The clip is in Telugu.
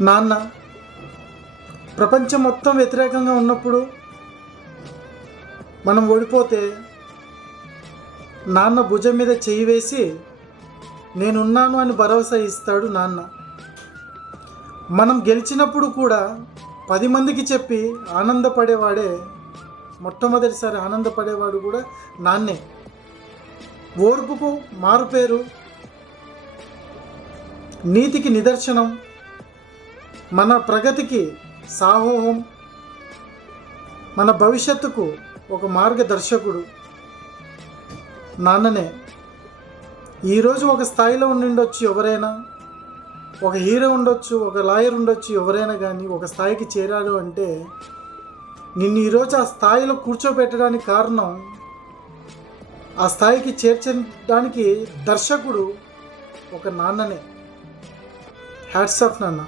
నాన్న ప్రపంచం మొత్తం వ్యతిరేకంగా ఉన్నప్పుడు మనం ఓడిపోతే నాన్న భుజం మీద చేయి వేసి నేనున్నాను అని భరోసా ఇస్తాడు నాన్న. మనం గెలిచినప్పుడు కూడా పది మందికి చెప్పి ఆనందపడేవాడే మొట్టమొదటిసారి ఆనందపడేవాడు కూడా నాన్నే. ఓర్పుకు మారుపేరు నీతికి నిదర్శనం మన ప్రగతికి సాహోహం మన భవిష్యత్తుకు ఒక మార్గదర్శకుడు. నాన్ననే ఈరోజు ఒక స్థాయిలో ఉండిండొచ్చు ఎవరైనా ఒక హీరో ఉండొచ్చు ఒక లాయర్ ఉండొచ్చు ఎవరైనా కానీ ఒక స్థాయికి చేరాడు అంటే నిన్ను ఈరోజు ఆ స్థాయిలో కూర్చోబెట్టడానికి కారణం ఆ స్థాయికి చేర్చడానికి దర్శకుడు ఒక నాన్ననే. హ్యాట్స్ ఆఫ్ నాన్న.